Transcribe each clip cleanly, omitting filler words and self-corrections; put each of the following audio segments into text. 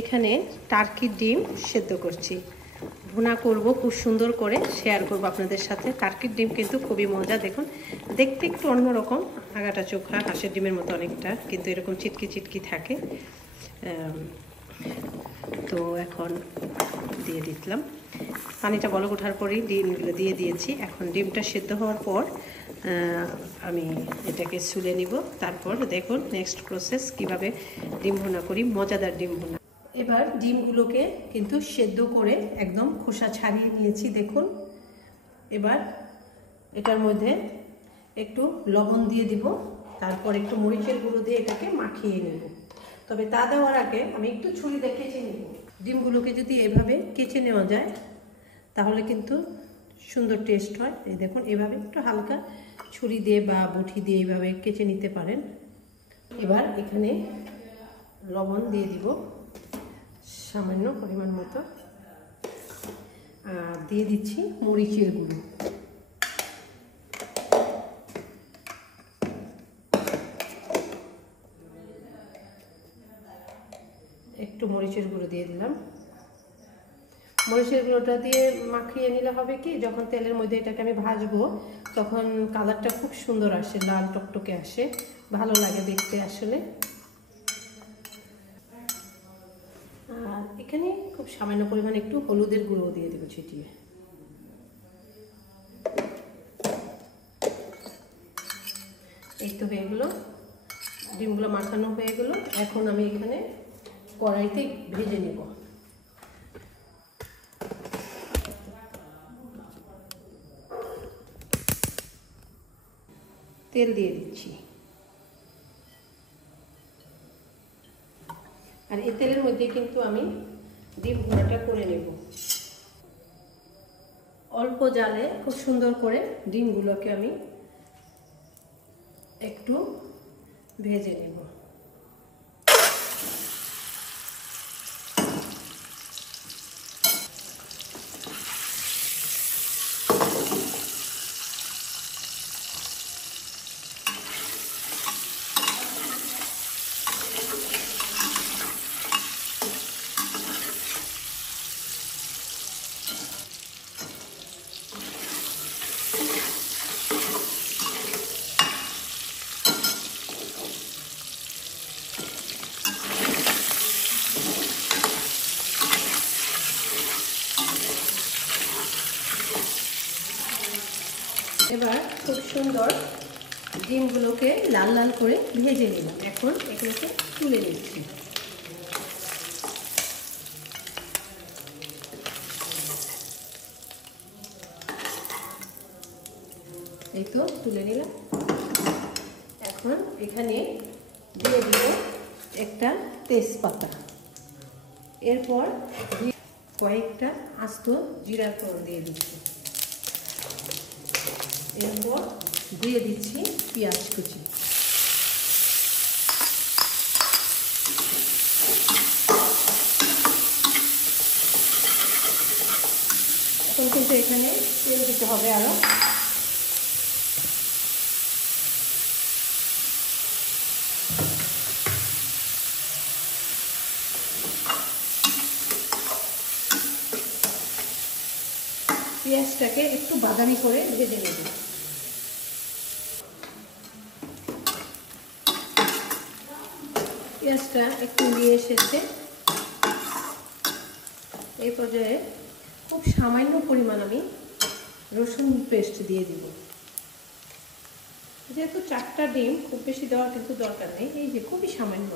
এখানে টার্কির ডিম সেদ্ধ করছি, ভুনা করব খুব সুন্দর করে, শেয়ার করব আপনাদের সাথে। টার্কির ডিম কিন্তু খুবই মজা, দেখুন দেখতে একটু অন্যরকম, আগাটা চোখা হাঁসের ডিমের মতো অনেকটা, কিন্তু এরকম চিটকি চিটকি থাকে। তো এখন দিয়ে দিলাম, পানিটা বলক ওঠার পরেই ডিমগুলো দিয়ে দিয়েছি। এখন ডিমটা সেদ্ধ হওয়ার পর আমি এটাকে ছুলে নিব, তারপর দেখুন নেক্সট প্রসেস কিভাবে ডিম ভুনা করি, মজাদার ডিম ভুনা। এবার ডিমগুলোকে কিন্তু সেদ্ধ করে একদম খোসা ছাড়িয়ে নিয়েছি, দেখুন। এবার এটার মধ্যে একটু লবণ দিয়ে দিব, তারপর একটু মরিচের গুঁড়ো দিয়ে এটাকে মাখিয়ে নেব। তবে তা দেওয়ার আগে আমি একটু ছুরি দিয়ে কেচে নেব। ডিমগুলোকে যদি এভাবে কেচে নেওয়া যায় তাহলে কিন্তু সুন্দর টেস্ট হয়। এই দেখুন, এভাবে একটু হালকা ছুরি দিয়ে বা বটি দিয়ে এইভাবে কেচে নিতে পারেন। এবার এখানে লবণ দিয়ে দিব সামান্য পরিমাণ মতো, আর দিয়ে দিচ্ছি মরিচের গুঁড়ো। একটু মরিচের গুঁড়ো দিয়ে দিলাম। মরিচের গুঁড়োটা দিয়ে মাখিয়ে নিলে হবে কি, যখন তেলের মধ্যে এটাকে আমি ভাজবো তখন কালারটা খুব সুন্দর আসে, লাল টকটকে আসে, ভালো লাগে দেখতে আসলে। আর এখানে খুব সামান্য পরিমাণ একটু হলুদের গুঁড়ো দিয়ে দেবো ছিটিয়ে। এই তো হয়ে গেলো, ডিমগুলো মাখানো হয়ে গেলো। এখন আমি এখানে কড়াইতে ভেজে নেব। তেল দিয়ে দিচ্ছি, আর এই তেলের মধ্যে কিন্তু আমি ডিম ভুনাটা করে নেব। অল্প জালে খুব সুন্দর করে ডিমগুলোকে আমি একটু ভেজে নেব। এবার খুব সুন্দর ডিমগুলোকে লাল লাল করে ভেজে নিলাম। এখন এগুলোকে তুলে নিচ্ছি। এই তো তুলে নিলাম। এখন এখানে দিয়ে দিব একটা তেজপাতা, এরপর কয়েকটা আস্ত জিরার ফোড়ন দিয়ে দিচ্ছি, এরপর দিয়ে দিচ্ছি পেঁয়াজ কুচি। এখন কিন্তু এখানে তেল দিতে হবে আরো। পেঁয়াজটাকে একটু বাদামি করে ভেজে নেব। পেঁয়াজটা একটু নিয়ে এসেছে, এই পর্যায়ে খুব সামান্য পরিমাণ আমি রসুন পেস্ট দিয়ে দিব। যেহেতু 4টা ডিম, খুব বেশি দেওয়ার কিন্তু দরকার নেই, এই যে খুবই সামান্য।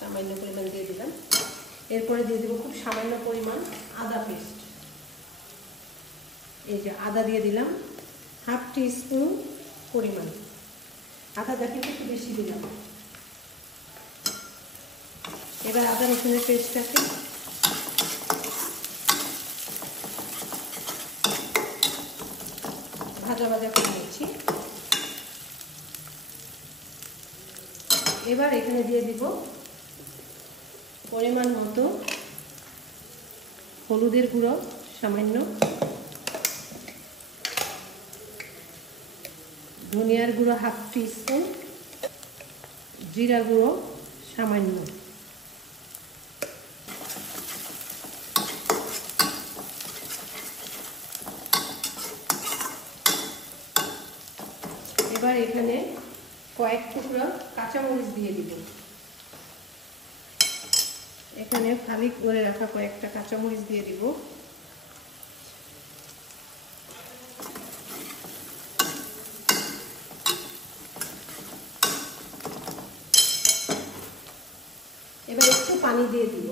সামান্য পরিমাণ দিয়ে দিলাম। এরপরে দিয়ে দেবো খুব সামান্য পরিমাণ আদা পেস্ট। এই যে আদা দিয়ে দিলাম 1/2 টিস্পুন পরিমাণ, আদাটা কিন্তু একটু বেশি দিলাম। এবার আদা রসুনের পেস্টটাকে ভাজা ভাজা করে নিচ্ছি। এবার এখানে দিয়ে দিব পরিমাণ মতো হলুদের গুঁড়ো সামান্য, ধনিয়ার গুঁড়ো 1/2 টিস্পুন, জিরা গুঁড়ো সামান্য, এবার এখানে কয়েক টুকরা কাঁচামরিচ দিয়ে দিব। এখানে ফালি করে রাখা কয়েকটা কাঁচামরিচ দিয়ে দিব। এবার একটু পানি দিয়ে দিব।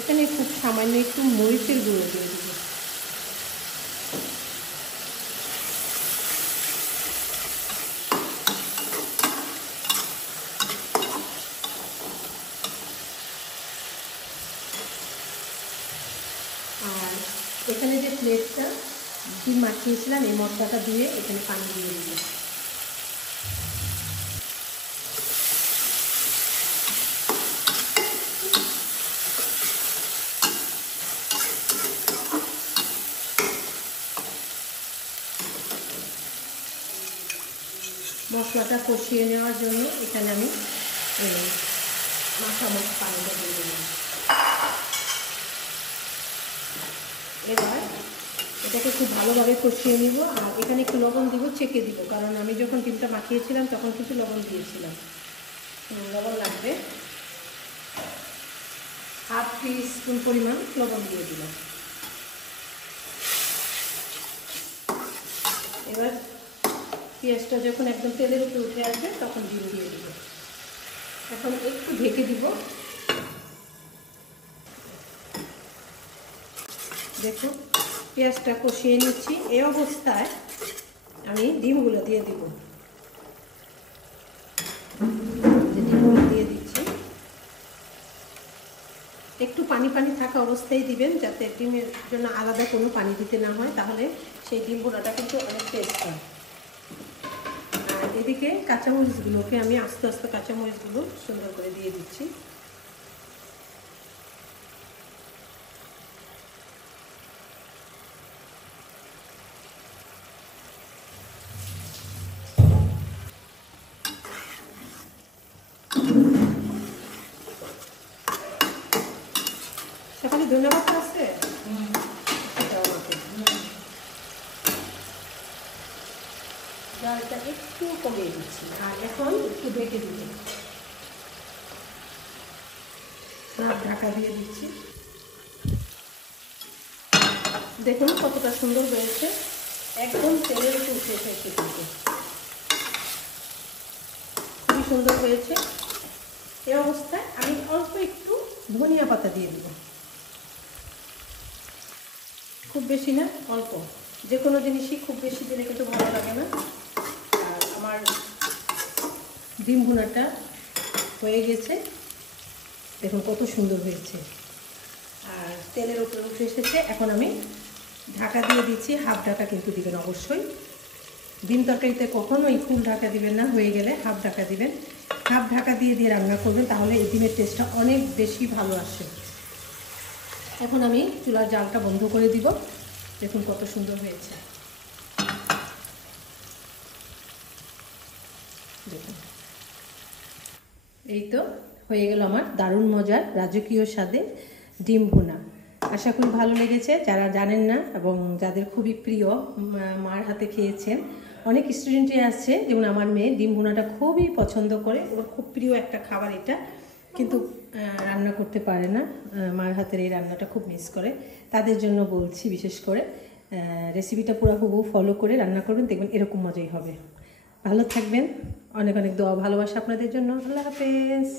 এখানে খুব সামান্য একটু মরিচের গুঁড়ো দিয়ে দিব। আর এখানে যে প্লেটটা ডিম মাখিয়েছিলাম এই মশলাটা দিয়ে এখানে পানি দিয়ে দিব। মশলাটা কষিয়ে নেওয়ার জন্য এখানে আমি মাখামাখি পানিটা দিয়ে দিলাম। এবার এটাকে খুব ভালোভাবে কষিয়ে নিব। আর এখানে একটু লবণ দিব, চেকে দিব, কারণ আমি যখন ডিমটা মাখিয়েছিলাম তখন কিছু লবণ দিয়েছিলাম। লবণ লাগবে, 1/2 টিস্পুন পরিমাণ লবণ দিয়ে দিলাম। এবার পেঁয়াজটা যখন একদম তেলের উপরে উঠে আসবে তখন ডিম দিয়ে দিব। এখন একটু ঢেকে দিব। দেখুন পেঁয়াজটা কষিয়ে নিচ্ছি। এই অবস্থায় আমি ডিমগুলো দিয়ে দিব। ডিমগুলো দিয়ে দিচ্ছি। একটু পানি পানি থাকা অবস্থায় দিবেন, যাতে ডিমের জন্য আলাদা কোনো পানি দিতে না হয়, তাহলে সেই ডিম ভুনাটা কিন্তু অনেক টেস্ট হয়। আর এদিকে কাঁচামরিচগুলোকে আমি আস্তে আস্তে কাঁচামরিচগুলো সুন্দর করে দিয়ে দিচ্ছি। সেখানে ধন্যবাদ আছে, ডালটা একটু কমিয়ে দিচ্ছি। আর এখন একটু ঢেকে দিব, ঢাকা দিয়ে দিচ্ছি। দেখুন কতটা সুন্দর হয়েছে, একদম তেলের উপর উঠে এসেছে, কিন্তু খুবই সুন্দর হয়েছে। এই অবস্থায় আমি অল্প একটু ধনিয়া পাতা দিয়ে দিব, খুব বেশি না, অল্প। যে কোনো জিনিসই খুব বেশি দিলে কিন্তু ভালো লাগে না। আর আমার ডিম ভুনাটা হয়ে গেছে, দেখুন কত সুন্দর হয়েছে, আর তেলের উপরে উঠে এসেছে। এখন আমি ঢাকা দিয়ে দিচ্ছি, হাফ ঢাকা কিন্তু দিবেন অবশ্যই। ডিম তরকারিতে কখনোই ফুল ঢাকা দিবেন না, হয়ে গেলে হাফ ঢাকা দিবেন। হাফ ঢাকা দিয়ে দিয়ে রান্না করবেন, তাহলে এই ডিমের টেস্টটা অনেক বেশি ভালো আসে। এখন আমি চুলার জালটা বন্ধ করে দিব। দেখুন কত সুন্দর হয়েছে, দেখুন। এই তো হয়ে গেল আমার দারুণ মজার রাজকীয় স্বাদে ডিম ভুনা। আশা করি ভালো লেগেছে। যারা জানেন না এবং যাদের খুবই প্রিয়, মার হাতে খেয়েছেন, অনেক স্টুডেন্টই আছে, যেমন আমার মেয়ে ডিম ভুনাটা খুবই পছন্দ করে, ওর খুব প্রিয় একটা খাবার এটা, কিন্তু রান্না করতে পারে না। মার হাতের এই রান্নাটা খুব মিস করে। তাদের জন্য বলছি, বিশেষ করে রেসিপিটা পুরো হুবহু ফলো করে রান্না করবেন, দেখবেন এরকম মজাই হবে। ভালো থাকবেন, অনেক অনেক দোয়া ভালোবাসা আপনাদের জন্য। আল্লাহ হাফেজ।